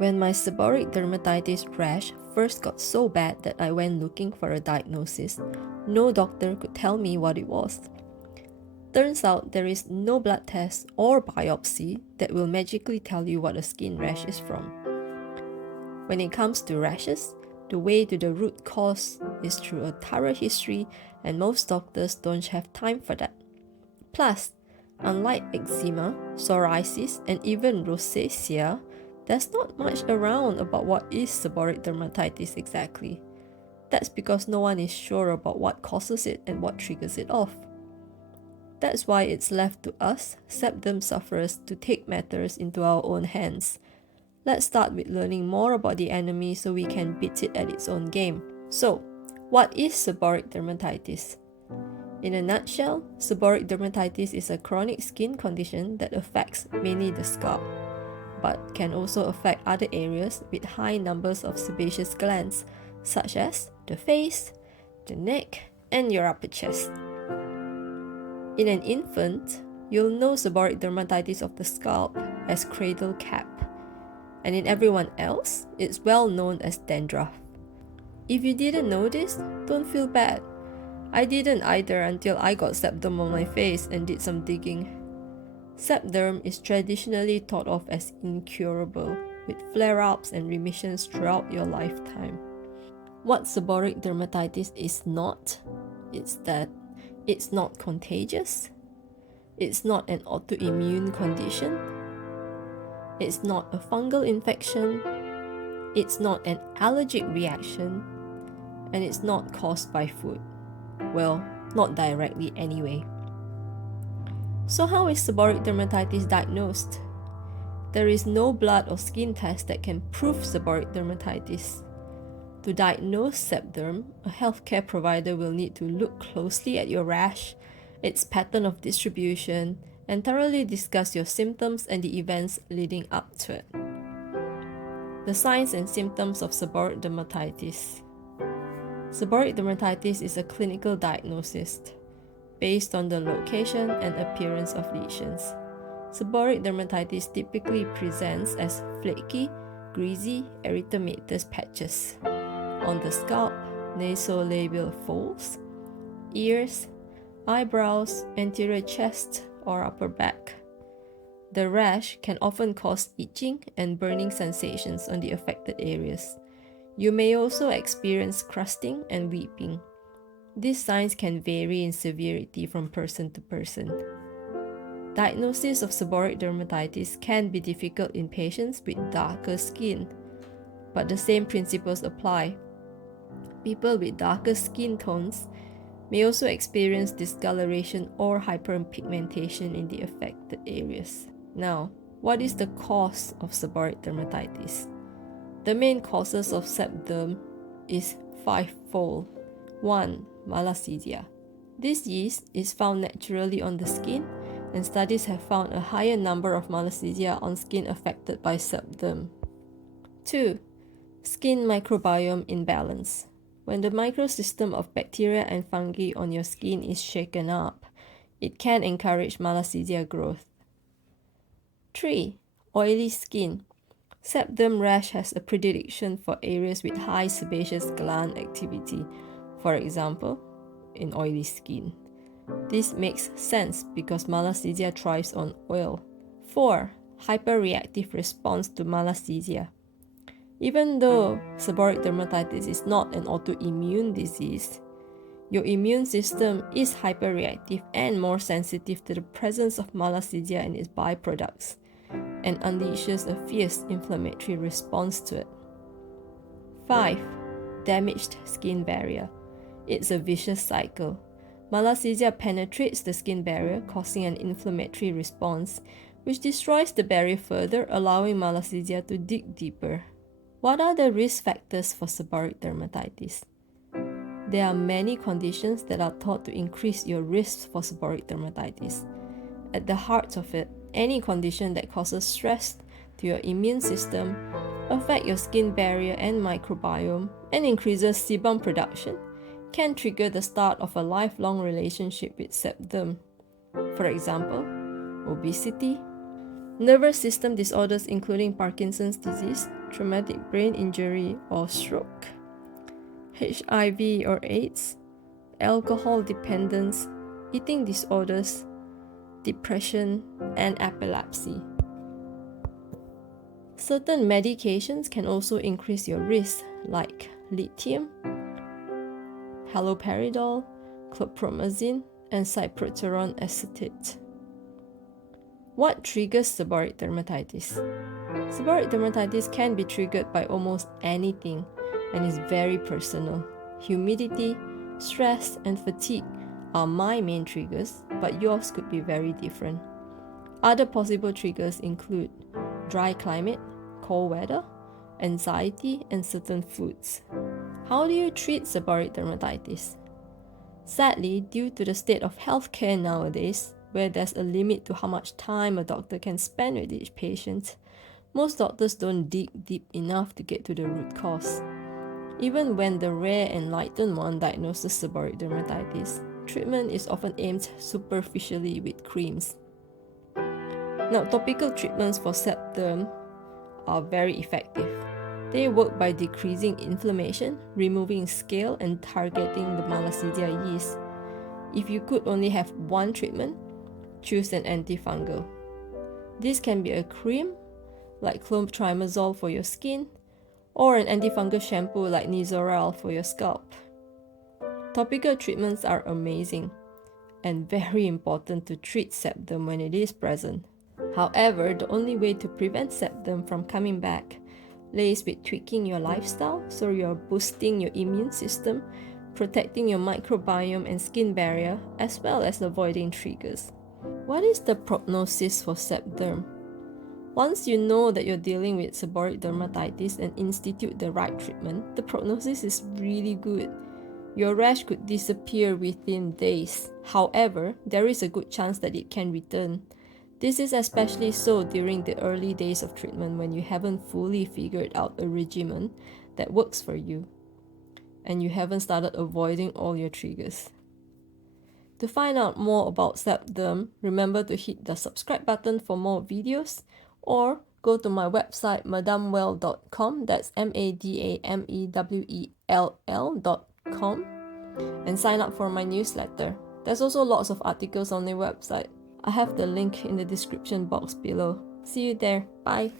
When my seborrheic dermatitis rash first got so bad that I went looking for a diagnosis, no doctor could tell me what it was. Turns out there is no blood test or biopsy that will magically tell you what a skin rash is from. When it comes to rashes, the way to the root cause is through a thorough history, and most doctors don't have time for that. Plus, unlike eczema, psoriasis, and even rosacea, there's not much around about what is seborrheic dermatitis exactly. That's because no one is sure about what causes it and what triggers it off. That's why it's left to us, sebderm sufferers, to take matters into our own hands. Let's start with learning more about the enemy so we can beat it at its own game. So, what is seborrheic dermatitis? In a nutshell, seborrheic dermatitis is a chronic skin condition that affects mainly the scalp, but can also affect other areas with high numbers of sebaceous glands, such as the face, the neck, and your upper chest. In an infant, you'll know seborrheic dermatitis of the scalp as cradle cap, and in everyone else, it's well known as dandruff. If you didn't know this, don't feel bad. I didn't either until I got sebderm on my face and did some digging. Sebderm is traditionally thought of as incurable, with flare-ups and remissions throughout your lifetime. What seborrheic dermatitis is not, is that it's not contagious, it's not an autoimmune condition, it's not a fungal infection, it's not an allergic reaction, and it's not caused by food. Well, not directly anyway. So how is seborrheic dermatitis diagnosed? There is no blood or skin test that can prove seborrheic dermatitis. To diagnose sebderm, a healthcare provider will need to look closely at your rash, its pattern of distribution, and thoroughly discuss your symptoms and the events leading up to it. The signs and symptoms of seborrheic dermatitis. Seborrheic dermatitis is a clinical diagnosis based on the location and appearance of lesions. Seborrheic dermatitis typically presents as flaky, greasy, erythematous patches on the scalp, nasolabial folds, ears, eyebrows, anterior chest, or upper back. The rash can often cause itching and burning sensations on the affected areas. You may also experience crusting and weeping. These signs can vary in severity from person to person. Diagnosis of seborrheic dermatitis can be difficult in patients with darker skin, but the same principles apply. People with darker skin tones may also experience discoloration or hyperpigmentation in the affected areas. Now, what is the cause of seborrheic dermatitis? The main causes of sebderm is fivefold. 1. Malassezia. This yeast is found naturally on the skin, and studies have found a higher number of Malassezia on skin affected by sebderm. 2. Skin microbiome imbalance. When the microsystem of bacteria and fungi on your skin is shaken up, it can encourage Malassezia growth. 3. Oily skin. Sebderm rash has a predilection for areas with high sebaceous gland activity, for example, in oily skin. This makes sense because Malassezia thrives on oil. 4. Hyperreactive response to Malassezia. Even though seborrheic dermatitis is not an autoimmune disease, your immune system is hyperreactive and more sensitive to the presence of Malassezia and its byproducts, and unleashes a fierce inflammatory response to it. 5. Damaged skin barrier. It's a vicious cycle. Malassezia penetrates the skin barrier, causing an inflammatory response, which destroys the barrier further, allowing Malassezia to dig deeper. What are the risk factors for seborrheic dermatitis? There are many conditions that are thought to increase your risk for seborrheic dermatitis. At the heart of it, any condition that causes stress to your immune system, affect your skin barrier and microbiome, and increases sebum production can trigger the start of a lifelong relationship with sebderm. For example, obesity, Nervous system disorders including Parkinson's disease, traumatic brain injury or stroke, HIV or AIDS, alcohol dependence, eating disorders, depression, and epilepsy. Certain medications can also increase your risk, like lithium, haloperidol, chlorpromazine, and cyproterone acetate. What triggers seborrheic dermatitis? Seborrheic dermatitis can be triggered by almost anything and is very personal. Humidity, stress, and fatigue are my main triggers, but yours could be very different. Other possible triggers include dry climate, cold weather, anxiety, and certain foods. How do you treat seborrheic dermatitis? Sadly, due to the state of healthcare nowadays, where there's a limit to how much time a doctor can spend with each patient, most doctors don't dig deep enough to get to the root cause. Even when the rare enlightened one diagnoses seborrheic dermatitis, treatment is often aimed superficially with creams. Now, topical treatments for seb derm are very effective. They work by decreasing inflammation, removing scale, and targeting the Malassezia yeast. If you could only have one treatment, choose an antifungal. This can be a cream, like clotrimazole for your skin, or an antifungal shampoo like Nizoral for your scalp. Topical treatments are amazing and very important to treat seb derm when it is present. However, the only way to prevent seb derm from coming back lays with tweaking your lifestyle, so you're boosting your immune system, protecting your microbiome and skin barrier, as well as avoiding triggers. What is the prognosis for seb derm? Once you know that you're dealing with seborrheic dermatitis and institute the right treatment, the prognosis is really good. Your rash could disappear within days. However, there is a good chance that it can return. This is especially so during the early days of treatment when you haven't fully figured out a regimen that works for you and you haven't started avoiding all your triggers. To find out more about seb derm, remember to hit the subscribe button for more videos or go to my website madamwell.com, that's MADAMEWELL.com, and sign up for my newsletter. There's also lots of articles on the website. I have the link in the description box below. See you there. Bye.